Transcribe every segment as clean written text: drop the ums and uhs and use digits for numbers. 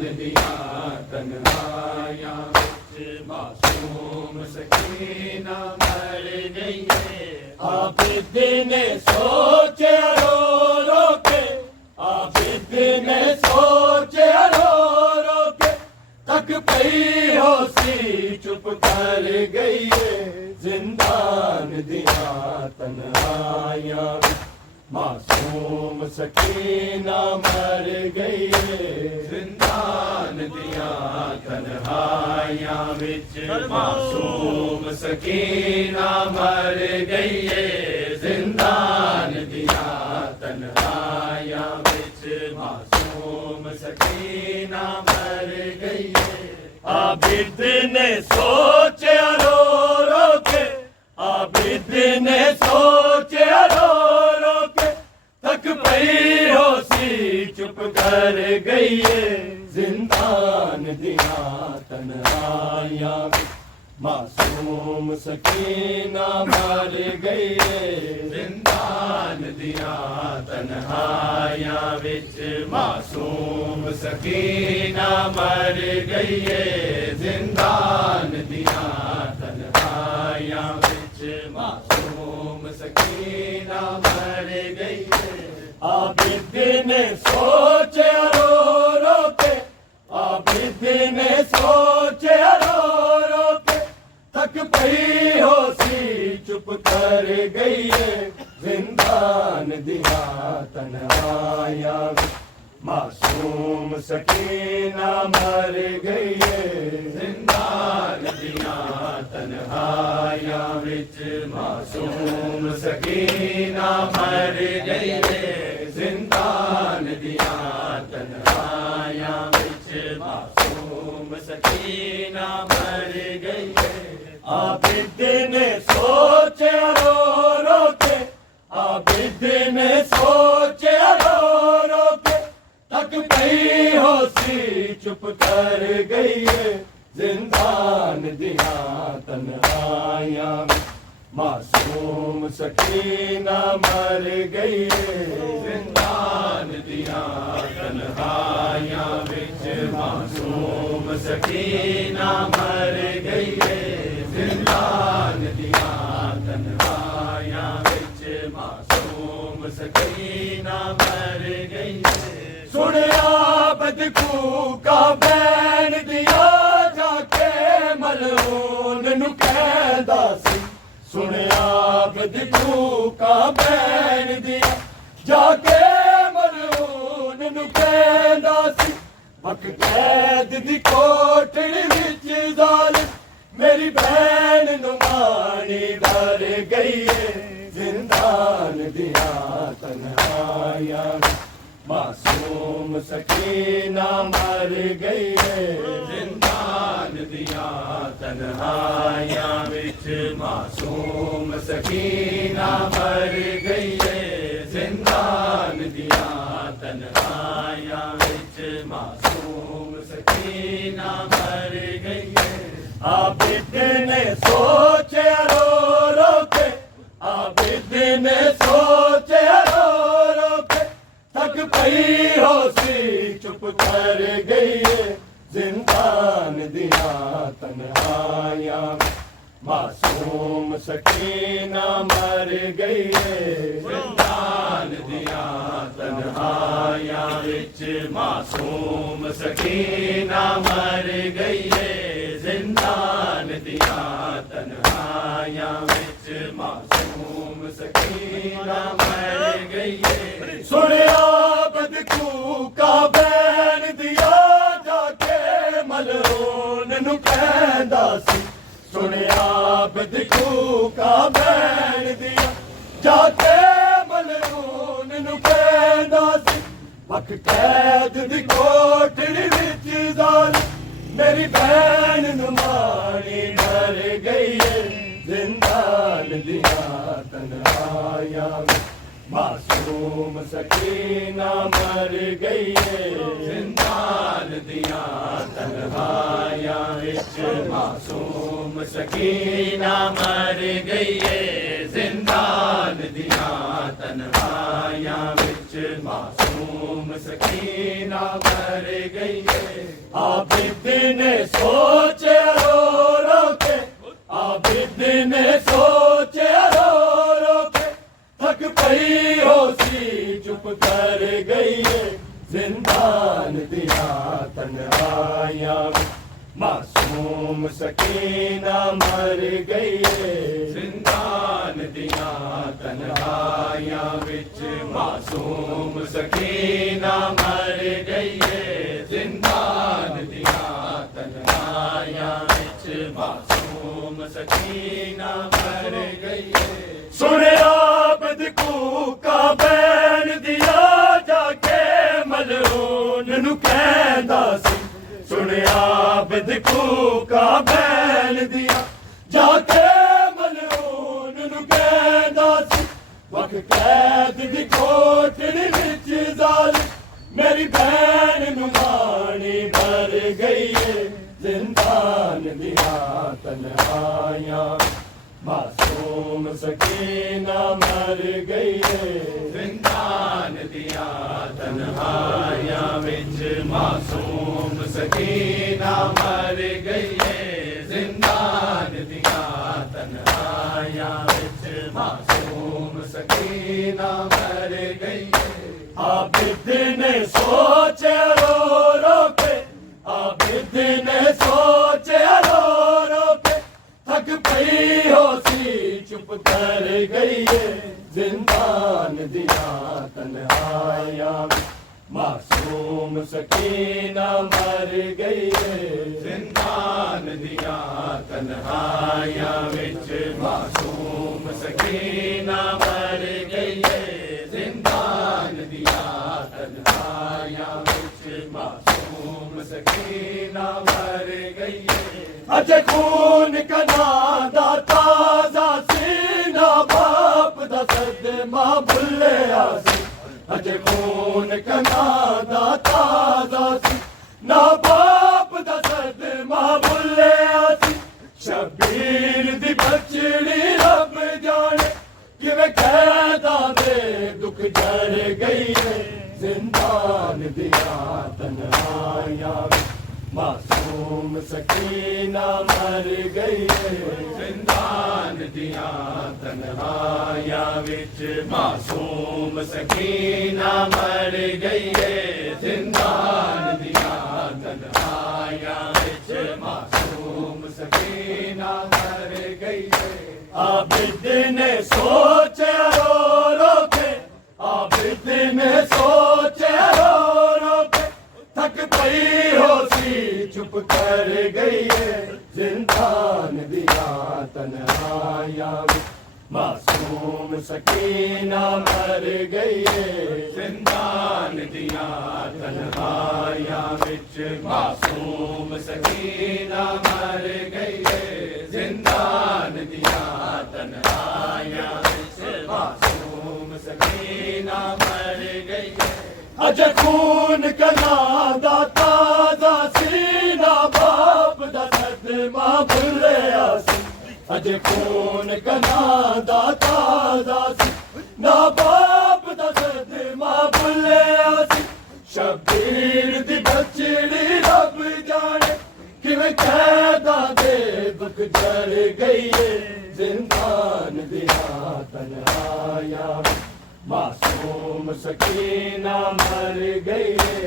जिंदान दिया तन्हाइयां विच मासूम सकीना मर गई है। आबिद ने सोचे रो रो के, आबिद ने सोचे रो रो के, तक पई होसी चुप कर गई है। जिंदान दिया तन्हाइयां मासूम सकीना मर गई है। जिंदान दिया तन्हाइयां विच मासूम सकीना मर गई है। जिंदान दिया तन्हाइयां विच मासूम सकीना मर गई है। आबिद ने सोचे रो रो के, आबिद ने सोचे रो रो के, तक पई होसी चुप कर गई है। जिंदान दिया तन्हाइयां मासूम सकीना मर गई है। जिंदान दिया तन्हाइयां विच मासूम सकीना मर गई है। जिंदान दिया तन्हाइयां विच मासूम सकीना मर गई है। आबिद ने सोचे रो रो के, आबिद ने सोचे रो रो के, तक पई होसी चुप कर गई है। जिंदान दिया तन्हाइयां मासूम सकीना मर गई है। जिंदान दिया तन्हाइयां विच मासूम सकीना मर गई है। जिंदान दिया तन्हाइयां विच मासूम सकीना मर गई है। आबिद ने सोचे रो रो के, आबिद ने सोचे रो रो के, तक पई होसी चुप कर गई है। जिंदान दिया तन्हाइयां मासूम सकीना मर गई है। जिंदान दिया तन्हाइयां विच मासूम सकीना मर गई है। जिंदान दिया तन्हाइयां विच मासूम सकीना मर गई है। सुनिया बदकू का बैन दिया जाके मलून नु कहदा सी। सुनिया बदकू का बैन दिया जाके मलून नु कहदा सी। पक कैद दी कोठड़ी विच जालिम मेरी बहन नु मानी डर गई है। जिंदान दिया तन्हाइयां मासूम सकीना मर गई है। जिंदान दिया तन्हाइयां विच मासूम सकीना मर गई है। जिंदान दिया तन्हाइयां विच मासूम सकीना मर गई है। आबिद ने सोचे रो रो के, आबिद ने सोचे रो रो के, तक पई होसी चुप कर गई है। जिंदान दिया तन्हाइयां मासूम सकीना मर गई है। जिंदान दिया तन्हाइयां विच मासूम सकीना मर गई है। जिंदान दिया तन्हाइयां विच मासूम सकीना मर गई है। सुनिया बदकू का बैन दिया जाके मलून नु कहदा सी। सुनिया बदकू का बैन दिया जाके मलून नु कहदा सी। पक कैद दी कोठड़ी विच जालिम मेरी बहन नु मानी डर गई है। जिंदान दिया तन्हाइयां मासूम सकीना मर गई है। जिंदान दिया तन्हाइयां विच मासूम सकीना मर गई है। जिंदान दिया तन्हाइयां विच मासूम सकीना मर गई है। आबिद ने सोचे रो रो के, आबिद ने सोचे रो रो के, थक पई होसी चुप कर गई है। जिंदान दिया तन्हाइयां मासूम सकीना मर गई है। जिंदान दिया तन्हाइयां विच मासूम सकीना मर गई है। जिंदान दिया तन्हाइयां विच मासूम सकीना मर गई है। सुने आबिद कूका बैन दिया जाके मलून नु कहंदा सी। सुने आबिद कूका बैन दिया जाके मलून नु कहंदा सी। वक कैद दी कोठड़ी विच जालिम मेरी बैन नु मानी भर गई है। जिंदान दिया तन्हाइयां मासूम सकीना मर गई है। जिंदान दिया तन्हाइयां विच मासूम सकीना मर गई है। जिंदान दिया तन्हाइयां विच मासूम सकीना मर गई है। आबिद ने सोचे रो रो के, आबिद ने सोचे रो रो के, थक पई होसी चुप कर गई है। जिंदान दिया तन्हाइयां मासूम सकीना मर गई है। जिंदान दिया तन्हाइयां विच मासूम सकीना मर गई है। जिंदान दिया तन्हाइयां विच मासूम सकीना मर गई है। अजे खून कनादा ताजा सीना बाप दा सदमा भुलिया सी। अजे खून कनादा ताजा सीना बाप दा सदमा भुलिया सी। शबीर दी बचड़ी रब जाने किवें कैदा दे दुख जड़ गई है। जिंदान दिया तन्हाइयां मासूम सकीना मर गई है। जिंदान दिया तन्हाइयां विच मासूम सकीना मर गई है। जिंदान दिया तन्हाइयां विच मासूम सकीना मर गई है। आबिद ने सोचे रो रो के, आबिद ने सोचे रो रो के, थक पई होसी चुप कर गई है। जिंदान दिया तन्हाइयां मासूम सकीना मर गई है। जिंदान दिया तन्हाइयां विच मासूम सकीना मर गई है। जिंदान दिया तन्हाइयां विच मासूम सकीना मर गई है। अज खून कनादा ताजा सीना बाप दा सदमा भुलिया सी। अज खून कनादा ताजा सीना बाप दा सदमा भुलिया सी। शबीर दी बचड़ी रब जाने किवें कैदा दे दुख जड़ गई है। जिंदान दिया तन्हाइयां मासूम सकीना मर गई है।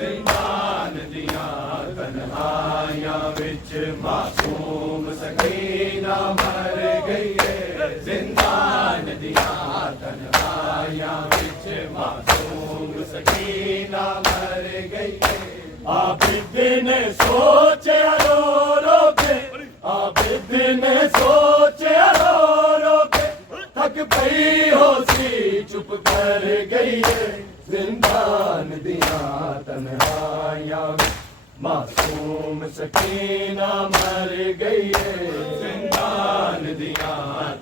जिंदान दिया तन्हाइयां विच मासूम सकीना मर गई है। जिंदान दिया तन्हाइयां विच मासूम सकीना मर गई है। आबिद ने सोचे रो रो के, आबिद ने सोचे रो रो के, थक पई होसी चुप कर गई है। जिंदान दिया तन्हाइयां मासूम सकीना मर गई है। जिंदान दिया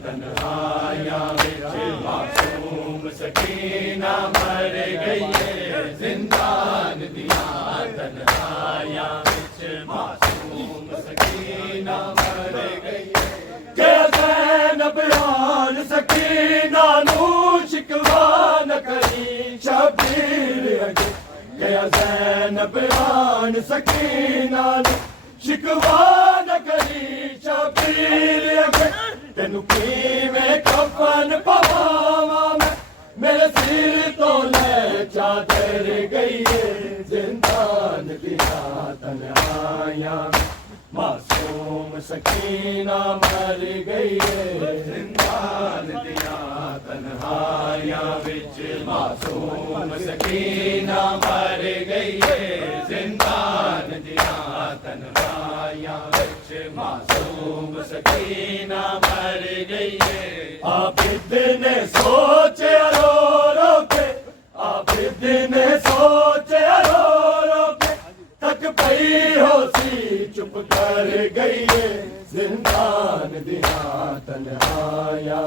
तन्हाइयां विच मासूम सकीना मर गई है। जिंदान दिया तन्हाइयां विच मासूम सकीना मर गई है। के ज़ैनब आन सकीना नू शिकवा न करी शब गया ज़ैनब आन सकीना ने शिकवा न करी शबीर अगे तेनू किवें कफन पवावां मैं मेरे सिर तो ले चादर गई है जिंदान दिया तन्हाइयां मासूम सकीना मर गई है जिंदान दिया तन्हाइयां विच मासूम सकीना मर गई है जिंदान दिया तन्हाइयां विच मासूम सकीना मर गई है आबिद ने सोचे रो रो के आबिद ने सोचे रो रो के तक पई हो सी चुप कर गई है जिंदान दिया तन्हाइयां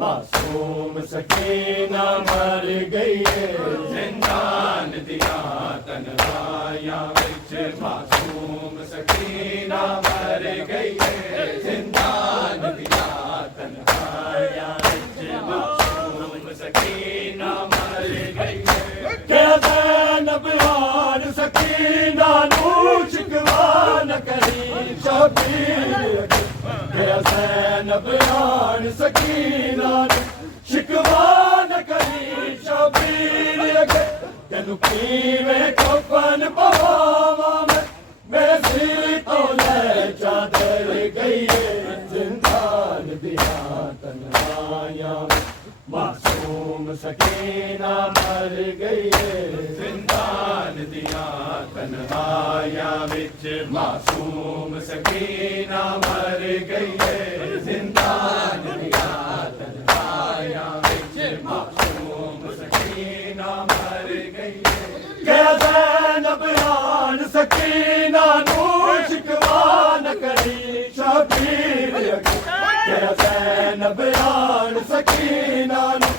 मासूम सकीना मर गई है जिंदान दिया तन्हाइयां विच मासूम सकीना मर गई है जिंदान दिया तन्हाइयां विच मासूम सकीना मर गई है क्या ज़ैनब आन सकीना नू शिकवा न करी शबीर गया ज़ैनब आन सकीना नू शिकवा न करी शबीर अगे तेनू किवें कफन पवावां मैं मेरे सिर तो ले चादर गई है जिंदान दिया तन्हाइयां मासूम सकीना मर गई है जिंदान दिया तन्हाइयां विच मासूम सकीना मर गई है जिंदान दिया तन्हाइयां विच मासूम सकीना मर गई है क्या ज़ैनब आन सकीना नू शिकवा न करी शबीर अगे क्या ज़ैनब आन सकीना नू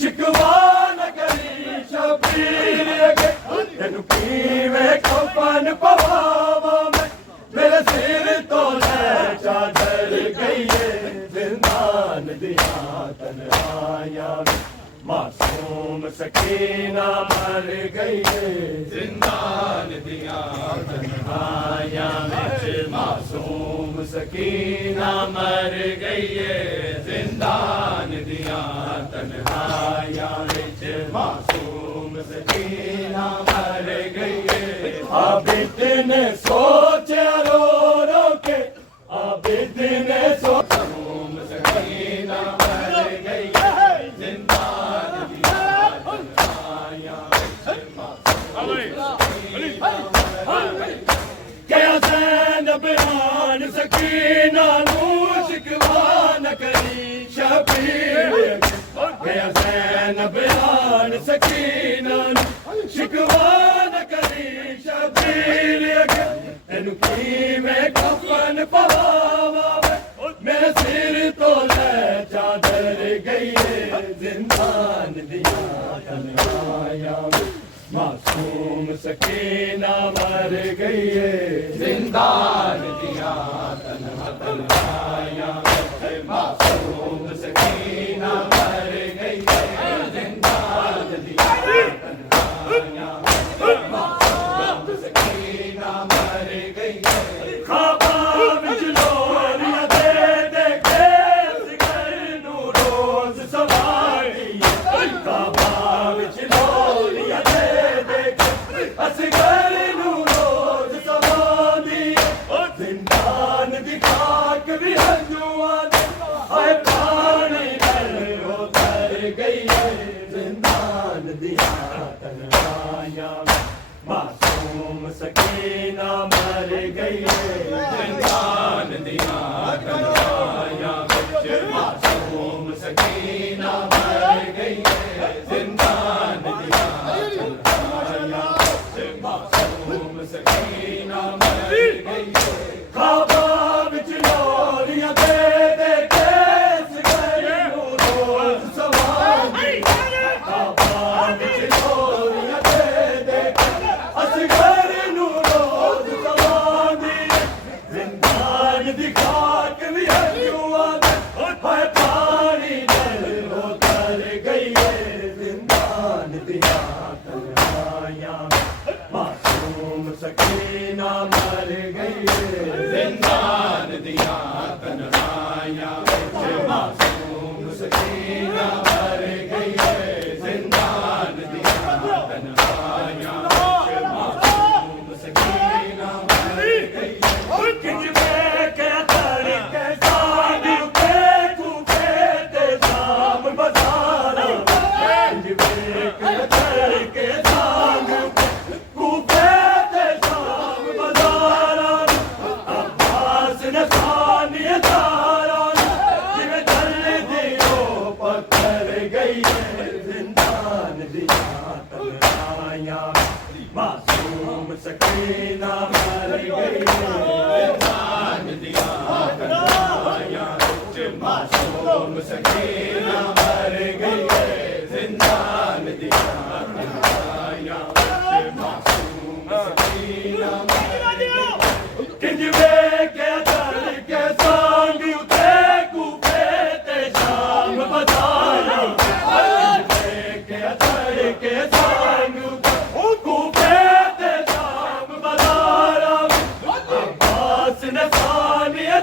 शिकवा न करी शबीर अगे तेनू किवें कफन पवावां मैं मेरे सिर तो ले चादर गई है जिंदान दिया तन्हाइयां मासूम सकीना मर गई है जिंदान दिया तन्हाइयां विच मासूम सकीना मर गई है जिंदान दिया तन्हाइयां विच मासूम सकीना मर गई है आबिद ने सोचा रो रो के आबिद ने सोचा मासूम सकीना मर गई है जिंदान दिया तन्हाइयां विच क्या ज़ैनब आन सकीना नू शिकवा न करी शबीर क्या ज़ैनब आन सकीना नू शिकवा न करी शबीर अगे तेनू किवें कफन पवावां मैं मेरे सिर तो ले चादर गई है जिंदान दिया तन्हाइयां मासूम सकीना मर गई है जिंदान दिया तन्हाइयां मासूम सकीना मर गई है जिंदान दिया तन्हाइयां मासूम सकीना मर गई है ख्वाबां विच लोरियां दे दे के असगर नू रोज सवारी ख्वाबां विच लोरियां दे दे के असगर नू रोज सवारी जिंदान दी खाक भी हंजुआं दे हाय पानी नल उतर गई है जिंदान दिया तन्हाइयां मासूम सकीना मर गई है जिंदान दिया तन्हाइयां विच मासूम सकीना मर गई है जिंदान दिया तन्हाइयां विच मासूम सकीना मर गई है ख्वाबां विच लोरियां दे दे के असगर नू रोज सवारी ख्वाबां विच लोरियां दे दे के असगर नू रोज सवारी जिंदान दी खाक भी हंजुआं दे हाय पानी नल उतर गई है जिंदान दिया तन्हाइयां मासूम सकीना मर गई जिंदान दिया कन्हैया विच मासूम सकीना मर गई जिंदान दिया कन्हैया विच मासूम सकीना मर गई किंज वेखे चल के सांग उते कूफे ते शाम बधाया किंज वेखे चल के सांग उते कूफे ते शाम बधाया अब्बास ने सानिया